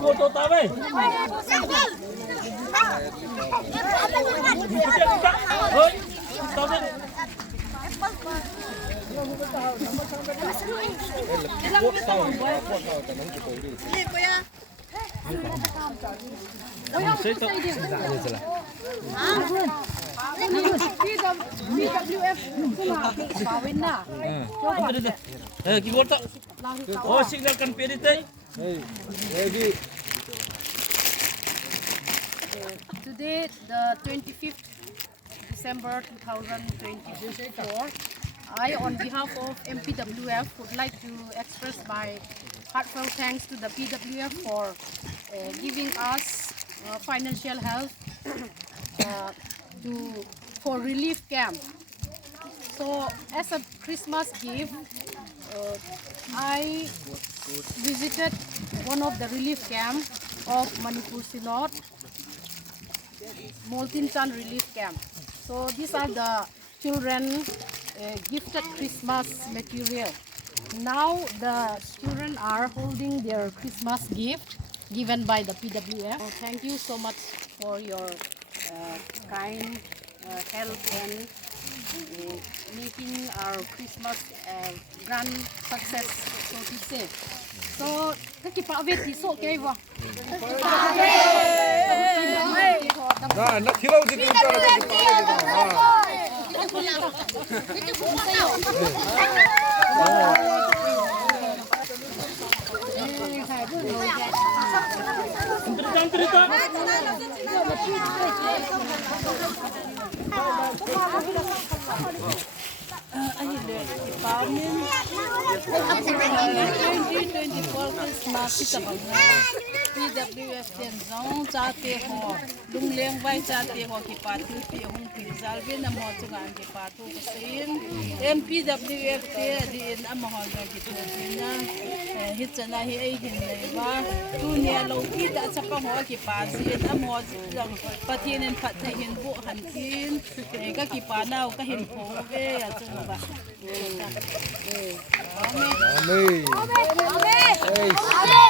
Cô tô tao đây. Ơi, tao đây. PWF Pawin na. Kita oh, signalkan PDT. Ready. Today, the 25th December 2024, I, on behalf of MPWF, would like to express my heartfelt thanks to the PWF for giving us financial help for relief camp. So, as a Christmas gift, I visited one of the relief camp of Manipur Sinod, Moltinchan Relief Camp. So these are the children gifted Christmas material. Now the children are holding their Christmas gift given by the PWF. So thank you so much for your kind help and making our Christmas grand success, so to say. So, các chị bảo Việt thì số kê vào. Nah, nak kilo jadi Cerita. Christmas kita PWF ten zong cha te ho lung leng vai cha te ho ki pa tu ti hong pi zal ve na mo chu ngan ki pa tu sein MPWF te di in am ho ga ki tu na hit chana hi ai hin nei ba tu ne lo ki ta cha pa ho ki pa si in am ho lang pa thi nen phat thai hin bu han tin ka ki pa nau ka hin pho ve a chu ba Amin. Amin. Amin. Amin. Amin.